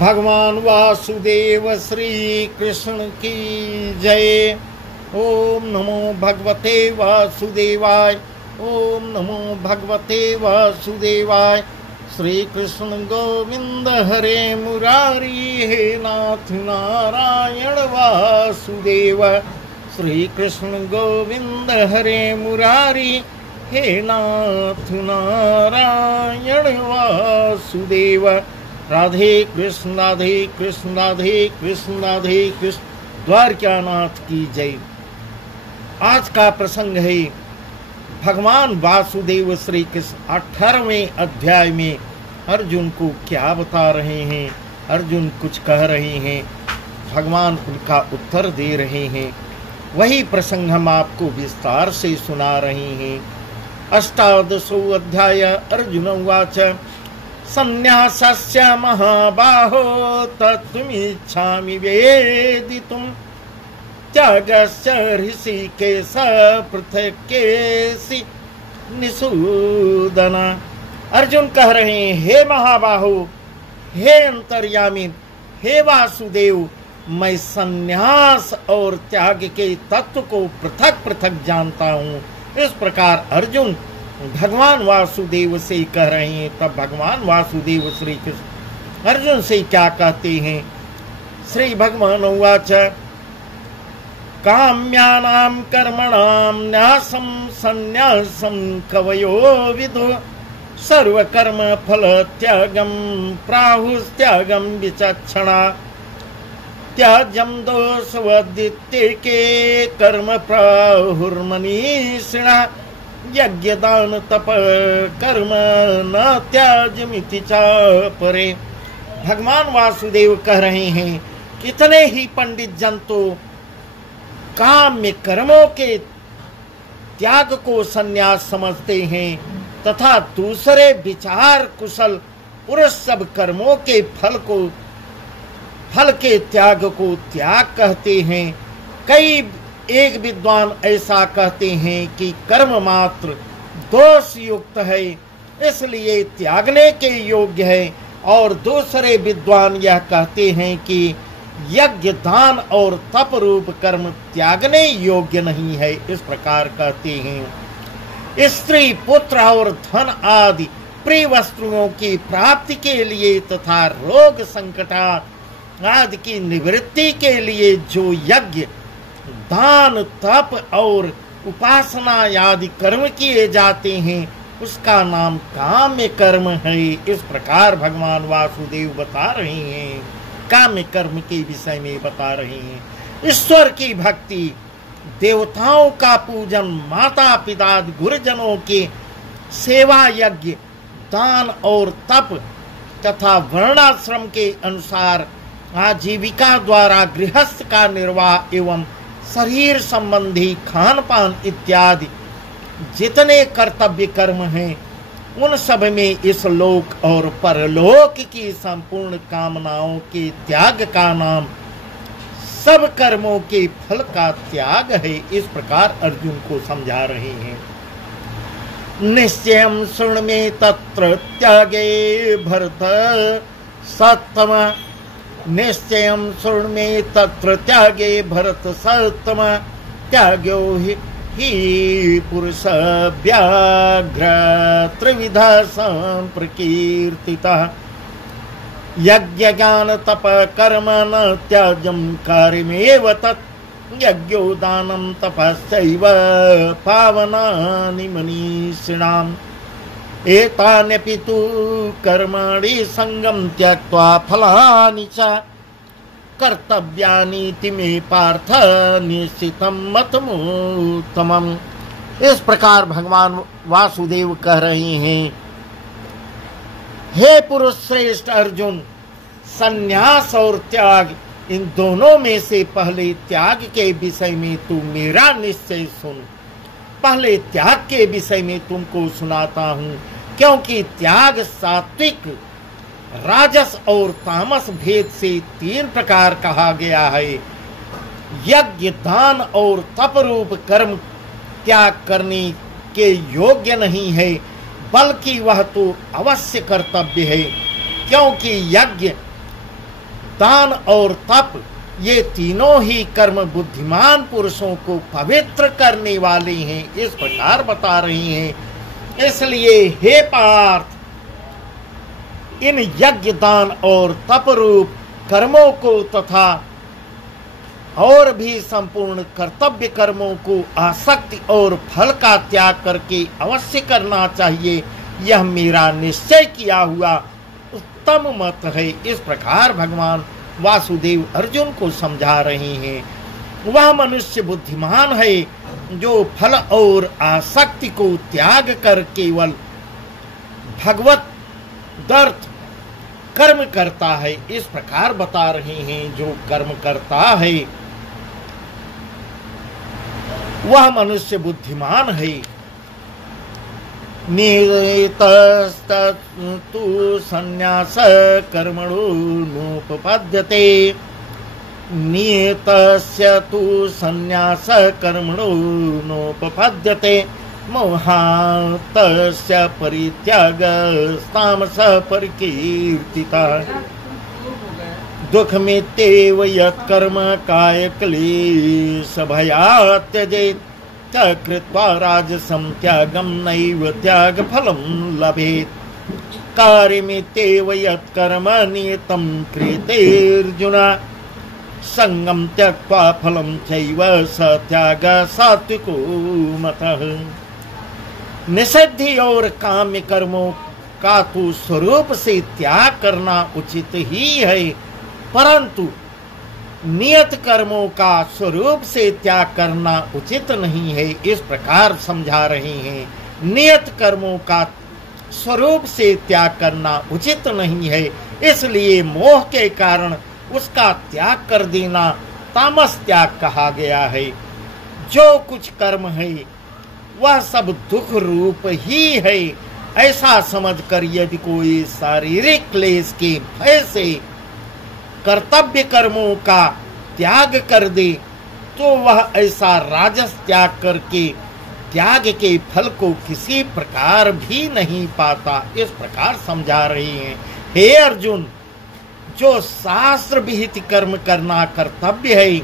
भगवान वासुदेव श्री कृष्ण की जय। ओम नमो भगवते वासुदेवाय। ओम नमो भगवते वासुदेवाय। श्री कृष्ण गोविंद हरे मुरारी, हे नाथ नारायण वासुदेव। श्री कृष्ण गोविंद हरे मुरारी, हे नाथ नारायण वासुदेव। राधे कृष्ण राधे कृष्ण राधे कृष्ण राधे कृष्ण। द्वारकानाथ की जय। आज का प्रसंग है भगवान वासुदेव श्री कृष्ण 18वें अध्याय में अर्जुन को क्या बता रहे हैं। अर्जुन कुछ कह रहे हैं, भगवान उनका उत्तर दे रहे हैं। वही प्रसंग हम आपको विस्तार से सुना रहे हैं। 18 अध्याय। अर्जुन उवाच संन्यासस्य महाबाहो तत्त्वमिच्छामि वेदितुं त्यागस्य ऋषिकेश पृथक्केसि निषूदन। अर्जुन कह रहे हैं, हे महाबाहो, हे अंतर्यामी, हे वासुदेव, मैं संन्यास और त्याग के तत्व को पृथक पृथक जानता हूँ। इस प्रकार अर्जुन भगवान वासुदेव से कह रहे हैं। तब भगवान वासुदेव श्री कृष्ण अर्जुन से क्या कहते हैं। श्री भगवान उवाच काम्यानां कर्मणां न्यासं संन्यासं कवयो विदु सर्वकर्म फल त्यागं प्राहुस्त्यागं विचक्षणा त्याज्यं दोषवदित्येके कर्म प्राहुर्मनीषिणः यज्ञदान तप कर्म न त्याज्यमिति च परे। भगवान वासुदेव कह रहे हैं, कितने ही पंडित जन तो काम्य कर्मों के त्याग को संन्यास समझते हैं तथा दूसरे विचार कुशल पुरुष सब कर्मों के फल के त्याग को त्याग कहते हैं। कई एक विद्वान ऐसा कहते हैं कि कर्म मात्र दोष युक्त है, इसलिए त्यागने के योग्य है। और दूसरे विद्वान यह कहते हैं कि यज्ञ दान और तप रूप कर्म त्यागने योग्य नहीं है। इस प्रकार कहते हैं। स्त्री पुत्र और धन आदि प्रिय वस्तुओं की प्राप्ति के लिए तथा रोग संकट आदि की निवृत्ति के लिए जो यज्ञ दान तप और उपासना आदि कर्म किए जाते हैं उसका नाम काम्य कर्म है। इस प्रकार भगवान वासुदेव बता रहे हैं, काम्य कर्म के विषय में बता रहे हैं। ईश्वर की भक्ति, देवताओं का पूजन, माता पिता गुरुजनों के सेवा, यज्ञ दान और तप तथा वर्णाश्रम के अनुसार आजीविका द्वारा गृहस्थ का निर्वाह एवं शरीर संबंधी खान पान इत्यादि जितने कर्तव्य कर्म हैं उन सब में इस लोक और परलोक की संपूर्ण कामनाओं के त्याग का नाम सब कर्मों के फल का त्याग है। इस प्रकार अर्जुन को समझा रहे हैं। निश्चयं शृणु मे तत्र त्यागे भरत सत्तम। निश्चयं शृणु मे तत्र त्यागे भरत सत्तम। त्यागो हि पुरुष व्याघ्र त्रिविधा संप्रकीर्तितः यज्ञ ज्ञान तप कर्म न त्याज्यं कार्यमेव तत् यज्ञो दानं तपश्चैव पावनानि मनीषिणाम् एतान्यपि तु कर्माणि संगं त्यक्त्वा फलानि च कर्तव्यानीति मे पार्थ निश्चितं मतमुत्तमम्। इस प्रकार भगवान वासुदेव कह रहे हैं, हे पुरुष श्रेष्ठ अर्जुन, संन्यास और त्याग इन दोनों में से पहले त्याग के विषय में तू मेरा निश्चय सुन। पहले त्याग के विषय में तुमको सुनाता हूँ, क्योंकि त्याग सात्विक, राजस और तामस भेद से 3 प्रकार कहा गया है। यज्ञ दान और तप रूप कर्म त्याग करने के योग्य नहीं है, बल्कि वह तो अवश्य कर्तव्य है, क्योंकि यज्ञ दान और तप, ये तीनों ही कर्म बुद्धिमान पुरुषों को पवित्र करने वाले हैं, इस प्रकार बता रही हैं। इसलिए हे पार्थ, इन यज्ञ, दान और तप रूप कर्मों को तथा और भी संपूर्ण कर्तव्य कर्मों को आसक्ति और फल का त्याग करके अवश्य करना चाहिए। यह मेरा निश्चय किया हुआ उत्तम मत है। इस प्रकार भगवान वासुदेव अर्जुन को समझा रहे हैं। वह मनुष्य बुद्धिमान है जो फल और आसक्ति को त्याग कर केवल भगवत दर्थ कर्म करता है। इस प्रकार बता रहे हैं, जो कर्म करता है वह मनुष्य बुद्धिमान है। नियतस्तु संन्यास कर्मणो नोपपद्यते, नियतस्य तु संन्यास कर्मणो नोपपद्यते, मोहातस्य परित्यागस्तामस परिकीर्तितः। दुःखमित्येव यत्कर्म कायक्लेशभयात् त्यजेत्, कृत्वा राजसं त्यागं नैव त्यागफलं लभेत्। कार्यमित्येव यत्कर्म नियतं क्रियतेऽर्जुन, संगं त्यक्त्वा फलं चैव स त्याग सात्विको मतः। निषिद्ध और काम्य कर्मों का तो स्वरूप से त्याग करना उचित ही है, परंतु नियत कर्मों का स्वरूप से त्याग करना उचित नहीं है। इस प्रकार समझा रहे हैं। नियत कर्मों का स्वरूप से त्याग करना उचित नहीं है, इसलिए मोह के कारण उसका त्याग कर देना तामस त्याग कहा गया है। जो कुछ कर्म है वह सब दुख रूप ही है, ऐसा समझकर यदि कोई शारीरिक क्लेश के भय से कर्तव्य कर्मों का त्याग कर दे तो वह ऐसा राजस त्याग करके त्याग के फल को किसी प्रकार भी नहीं पाता। इस प्रकार समझा रही हैं। हे अर्जुन, जो शास्त्र विहित कर्म करना कर्तव्य है,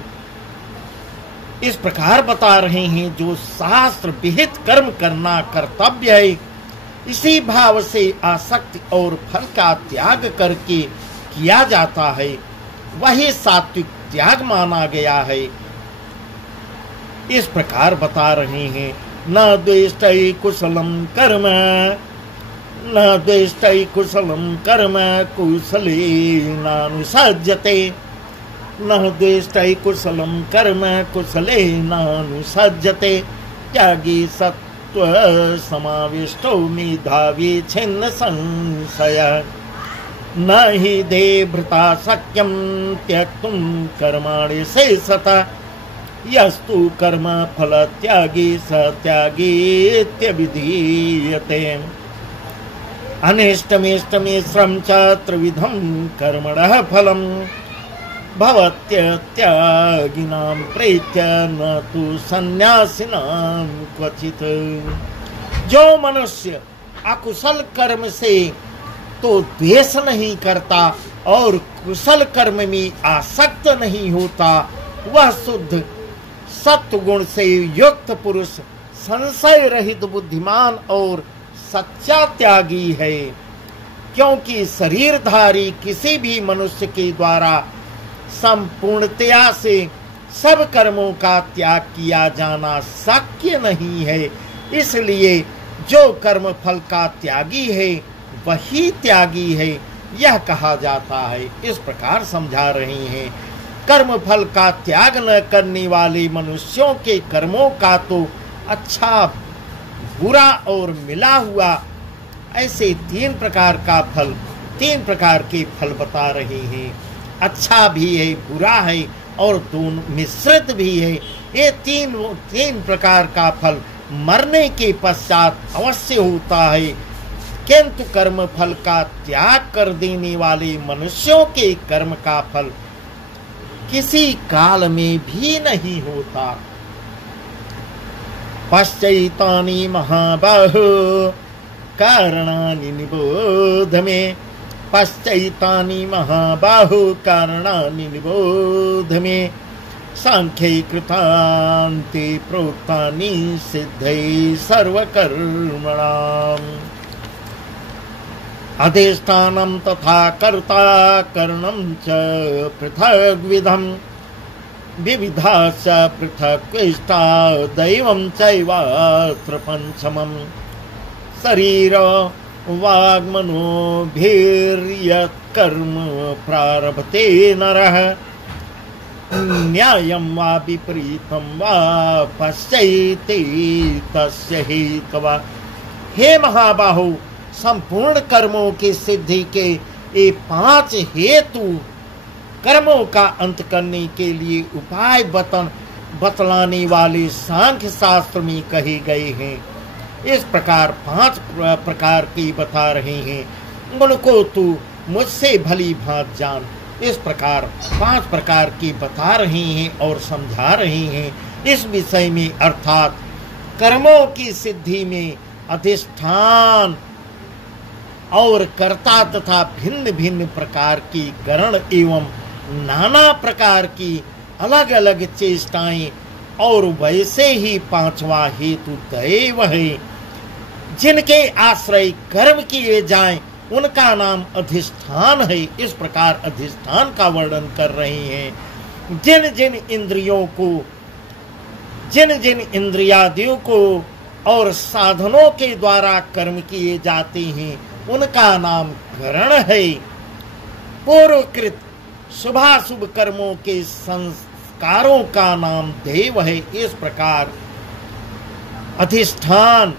इस प्रकार बता रहे हैं, जो शास्त्र विहित कर्म करना कर्तव्य है, इसी भाव से आसक्ति और फल का त्याग करके किया जाता है, वही सात्विक त्याग माना गया है। इस प्रकार बता रहे हैं। न द्वेष्टै कुशलम कर्म, न द्वेष्टै कुशलम कर्म कुशलेनानुसज्जते, न द्वेष्टै कुशलम कर्म कुशलेनानुसज्जते, त्यागी सत्व समाविष्टो मेधावी छिन्न संशय, न हि देभृता शक्यं त्यक्तुं कर्माणि शेषतः, यस्तु कर्म फल त्यागी स त्यागीत्यभिधीयते। अनिष्टमिष्टमिश्रं च त्रिविधं कर्मणः फलं, भवत्यत्यागिनां प्रीत्य न तु सन्न्यासिनां क्वचित्। जो मनुष्य अकुशल कर्म से तो द्वेष नहीं करता और कुशल कर्म में आसक्त नहीं होता, वह शुद्ध सत्व गुण से युक्त पुरुष संशय रहित बुद्धिमान और सच्चा त्यागी है। क्योंकि शरीरधारी किसी भी मनुष्य के द्वारा संपूर्णतया से सब कर्मों का त्याग किया जाना शक्य नहीं है, इसलिए जो कर्म फल का त्यागी है वही त्यागी है, यह कहा जाता है। इस प्रकार समझा रहे हैं। कर्म फल का त्याग न करने वाले मनुष्यों के कर्मों का तो अच्छा, बुरा और मिला हुआ ऐसे तीन प्रकार का फल, तीन प्रकार के फल बता रहे हैं। अच्छा भी है, बुरा है और दोनों मिश्रित भी है। ये तीन प्रकार का फल मरने के पश्चात अवश्य होता है, किंतु कर्म फल का त्याग कर देने वाले मनुष्यों के कर्म का फल किसी काल में भी नहीं होता। पश्चैतानि महाबाहो कारणानि निबोध मे, पश्चैतानि महाबाहु कारणानि निबोध मे सांख्ये कृतान्ते प्रोक्तानि सिद्धै सर्वकर्मणाम् अधिष्ठानं तथा कर्ता करणं च पृथग्विधम् विविधाश्च पृथक्विष्टा दैवं चैवात्र पंचमम् शरीर वाग्मनोभिर्यत् कर्म प्रारभते नरः न्यायं वा विपरीतं वा पश्यति तस्य हेतवा। हे महाबाहु, संपूर्ण कर्मों की सिद्धि के ये 5 हेतु कर्मों का अंत करने के लिए उपाय बतलाने वाले सांख्य शास्त्र में कहे गए हैं। इस प्रकार 5 प्रकार की बता रहे हैं, उनको तू मुझसे भली भांति जान। इस प्रकार 5 प्रकार की बता रहे हैं और समझा रहे हैं इस विषय में, अर्थात कर्मों की सिद्धि में अधिष्ठान और कर्ता तथा भिन्न भिन्न प्रकार की गण एवं नाना प्रकार की अलग अलग चेष्टाएं और वैसे ही 5वां हेतु दैव है। जिनके आश्रय कर्म किए जाएं उनका नाम अधिष्ठान है। इस प्रकार अधिष्ठान का वर्णन कर रहे हैं। जिन जिन इंद्रियादियों को और साधनों के द्वारा कर्म किए जाते हैं उनका नाम करण है। पूर्वकृत शुभाशुभ कर्मों के संस्कारों का नाम देव है। इस प्रकार अधिष्ठान,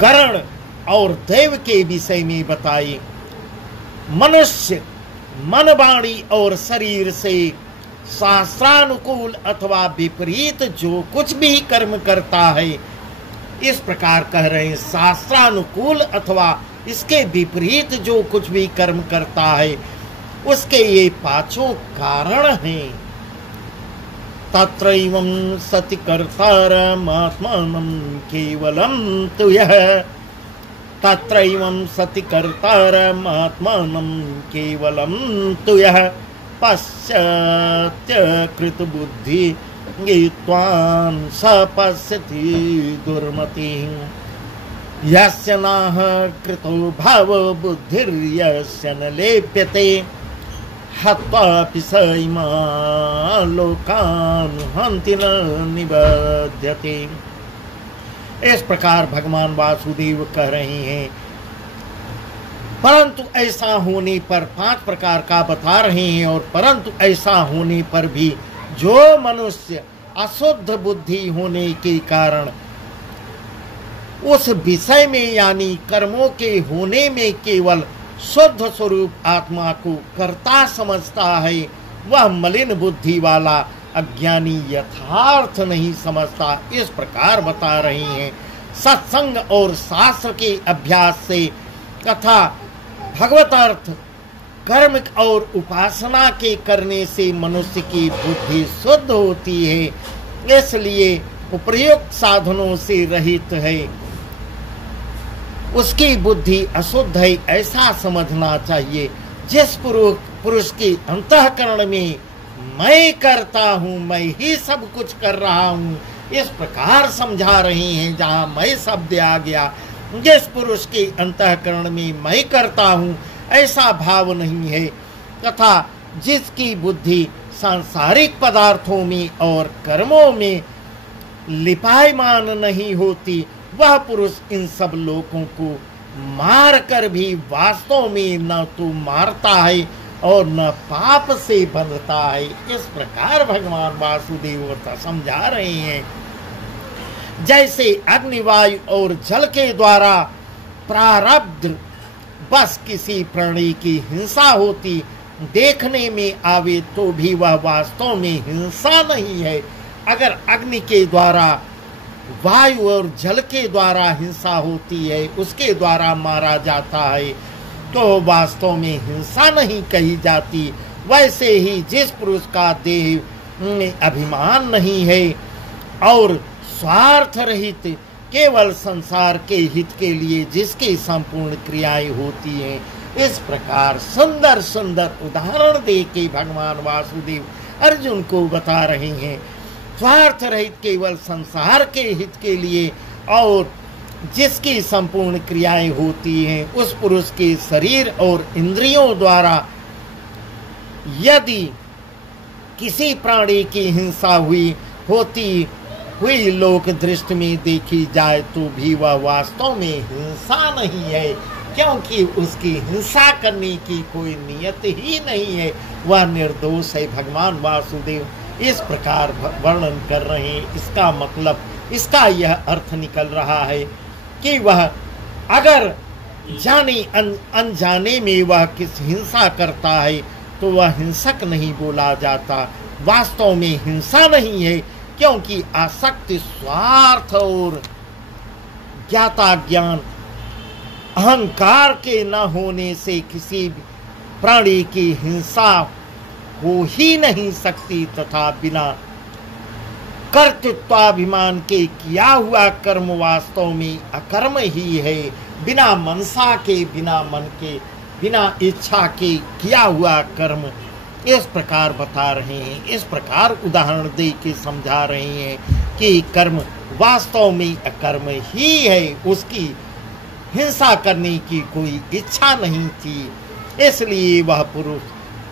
करण और देव के विषय में बताए। मनुष्य मन, वाणी और शरीर से शास्त्रानुकूल अथवा विपरीत जो कुछ भी कर्म करता है, इस प्रकार कह रहे हैं, शास्त्रानुकूल अथवा इसके विपरीत जो कुछ भी कर्म करता है उसके ये 5 कारण हैं। तत्रैवं सति कर्तारमात्मानं केवलं तु यः तत्रैवं सति कर्तारमात्मानं केवलं तु यः पश्चात्यकृत बुद्धि गीत्वान् स पश्यति दुर्मतिः यस्य नाह कृतो भाव बुद्धिर्यस्य न लेप्यते हत्वापि स इमान् लोकान् हन्ति न निबध्यते। इस प्रकार भगवान वासुदेव कह रहे हैं। परंतु ऐसा होने पर 5 प्रकार का बता रहे हैं, और परंतु ऐसा होने पर भी जो मनुष्य अशुद्ध बुद्धि होने के कारण उस विषय में यानी कर्मों के होने में केवल शुद्ध स्वरूप आत्मा को कर्ता समझता है, वह मलिन बुद्धि वाला अज्ञानी यथार्थ नहीं समझता। इस प्रकार बता रहे हैं। सत्संग और शास्त्र के अभ्यास से तथा भगवतार्थ कर्म और उपासना के करने से मनुष्य की बुद्धि शुद्ध होती है, इसलिए उपर्युक्त साधनों से रहित है, उसकी बुद्धि अशुद्ध है ऐसा समझना चाहिए। जिस पुरुष के अंतःकरण में मैं करता हूँ, मैं ही सब कुछ कर रहा हूँ, इस प्रकार समझा रहे हैं। जहाँ मैं शब्द आ गया, जिस पुरुष के अंतःकरण में मैं करता हूँ ऐसा भाव नहीं है, तथा जिसकी बुद्धि सांसारिक पदार्थों में और कर्मों में लिपायमान नहीं होती, वह पुरुष इन सब लोगों को मार कर भी वास्तव में न तो मारता है और न पाप से बंधता है। इस प्रकार भगवान वासुदेव समझा रहे हैं। जैसे अग्नि, वायु और जल के द्वारा प्रारब्ध बस किसी प्राणी की हिंसा होती देखने में आवे तो भी वह वास्तव में हिंसा नहीं है। अगर अग्नि के द्वारा, वायु और जल के द्वारा हिंसा होती है, उसके द्वारा मारा जाता है, तो वास्तव में हिंसा नहीं कही जाती। वैसे ही जिस पुरुष का देह में अभिमान नहीं है और स्वार्थ रहित केवल संसार के हित के लिए जिसकी संपूर्ण क्रियाएं होती हैं। इस प्रकार सुंदर सुंदर उदाहरण दे के भगवान वासुदेव अर्जुन को बता रहे हैं। स्वार्थ रहित केवल संसार के हित के लिए और जिसकी संपूर्ण क्रियाएं होती हैं, उस पुरुष के शरीर और इंद्रियों द्वारा यदि किसी प्राणी की हिंसा होती हुई लोक दृष्टि में देखी जाए तो भी वह वास्तव में हिंसा नहीं है, क्योंकि उसकी हिंसा करने की कोई नियत ही नहीं है, वह निर्दोष है। भगवान वासुदेव इस प्रकार वर्णन कर रहे हैं। इसका मतलब, इसका यह अर्थ निकल रहा है कि वह अगर जाने अनजाने में वह किस हिंसा करता है तो वह हिंसक नहीं बोला जाता, वास्तव में हिंसा नहीं है, क्योंकि आसक्ति, स्वार्थ और ज्ञाता ज्ञान अहंकार के न होने से किसी प्राणी की हिंसा हो ही नहीं सकती, तथा बिना कर्तृत्वाभिमान के किया हुआ कर्म वास्तव में अकर्म ही है। बिना मनसा के, बिना मन के, बिना इच्छा के किया हुआ कर्म, इस प्रकार बता रहे हैं। इस प्रकार उदाहरण दे के समझा रहे हैं कि कर्म वास्तव में अकर्म ही है, उसकी हिंसा करने की कोई इच्छा नहीं थी, इसलिए वह पुरुष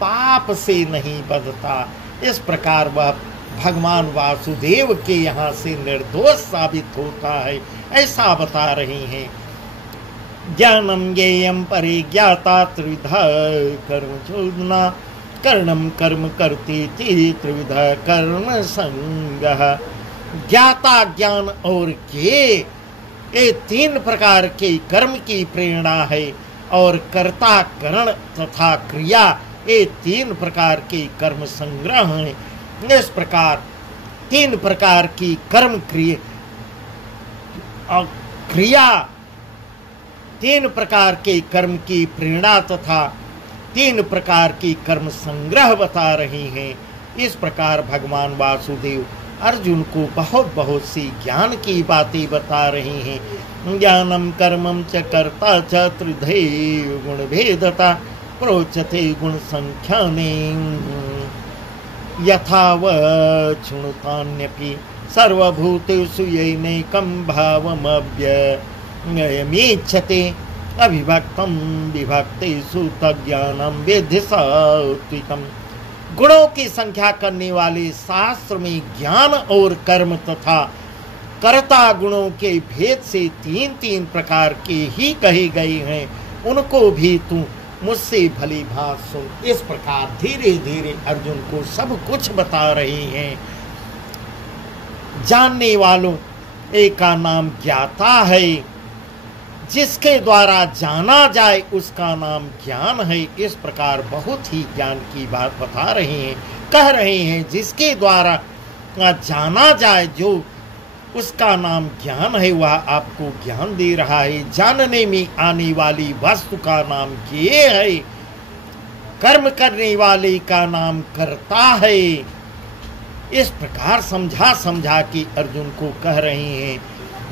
पाप से नहीं बंधता। इस प्रकार वह भगवान वासुदेव के यहाँ से निर्दोष साबित होता है, ऐसा बता रहे हैं। ज्ञानम ज्ञेयम परिज्ञाता त्रिविधा कर्म चोदना कर्णम कर्म करती थी त्रिविधा कर्म संगः। ज्ञाता, ज्ञान और ज्ञेय, ये तीन प्रकार के कर्म की प्रेरणा है, और कर्ता, करण तथा क्रिया, ये तीन प्रकार के कर्म संग्रह हैं। इस प्रकार तीन प्रकार की कर्म क्रिया, तीन प्रकार के कर्म की प्रेरणा तथा तीन प्रकार की कर्म संग्रह बता रहे हैं। इस प्रकार भगवान वासुदेव अर्जुन को बहुत बहुत सी ज्ञान की बातें बता रहे हैं। ज्ञानम कर्मम च कर्ता च त्रिधैव गुण भेदता प्रोचते गुण संख्याने यथावच्छृणुतान्यपि सर्वभूतेषु येनैकं भावमव्ययमीच्छते अविभक्तं विभक्तेषु तज्ज्ञानं विद्धि सात्विकम्। गुणों की संख्या करने वाले शास्त्र में ज्ञान और कर्म तथा कर्ता गुणों के भेद से तीन तीन प्रकार के ही कहे गए हैं, उनको भी तू मुझसे भली भांति सुन। इस प्रकार धीरे धीरे अर्जुन को सब कुछ बता रहे हैं। जानने वालों का नाम ज्ञाता है, जिसके द्वारा जाना जाए उसका नाम ज्ञान है। इस प्रकार बहुत ही ज्ञान की बात बता रहे हैं, कह रहे हैं जिसके द्वारा जाना जाए, जो उसका नाम ज्ञान है, वह आपको ज्ञान दे रहा है। जानने में आने वाली वस्तु का नाम ज्ञेय है, कर्म करने वाले का नाम कर्ता है। इस प्रकार समझा समझा के अर्जुन को कह रहे हैं,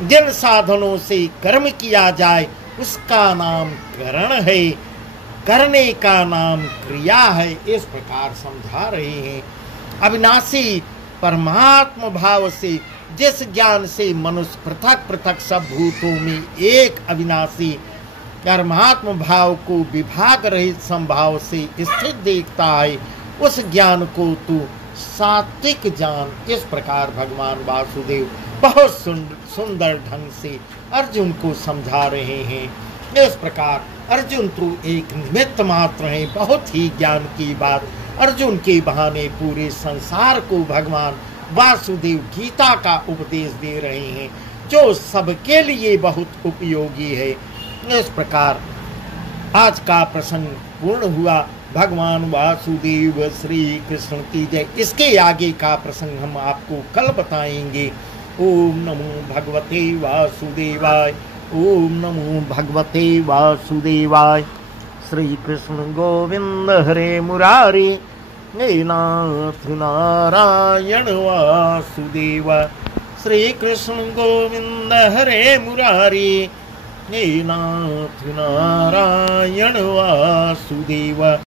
जिन साधनों से कर्म किया जाए उसका नाम करण है, करने का नाम क्रिया है। इस प्रकार समझा रहे हैं। अविनाशी परमात्म भाव से, जिस ज्ञान से मनुष्य पृथक पृथक सब भूतों में एक अविनाशी परमात्म भाव को विभाग रहित संभाव से स्थित देखता है, उस ज्ञान को तू सात्विक जान। इस प्रकार भगवान वासुदेव बहुत सुंदर ढंग से अर्जुन को समझा रहे हैं। इस प्रकार अर्जुन तो एक निमित्त मात्र है, बहुत ही ज्ञान की बात अर्जुन के बहाने पूरे संसार को भगवान वासुदेव गीता का उपदेश दे रहे हैं, जो सबके लिए बहुत उपयोगी है। इस प्रकार आज का प्रसंग पूर्ण हुआ। भगवान वासुदेव श्री कृष्ण की जय। इसके आगे का प्रसंग हम आपको कल बताएंगे। ओम नमो भगवते वासुदेवाय। ओम नमो भगवते वासुदेवाय। श्री कृष्ण गोविंद हरे मुरारी, हे नाथ नारायण वासुदेव। श्री कृष्ण गोविंद हरे मुरारी, हे नाथ नारायण वासुदेव।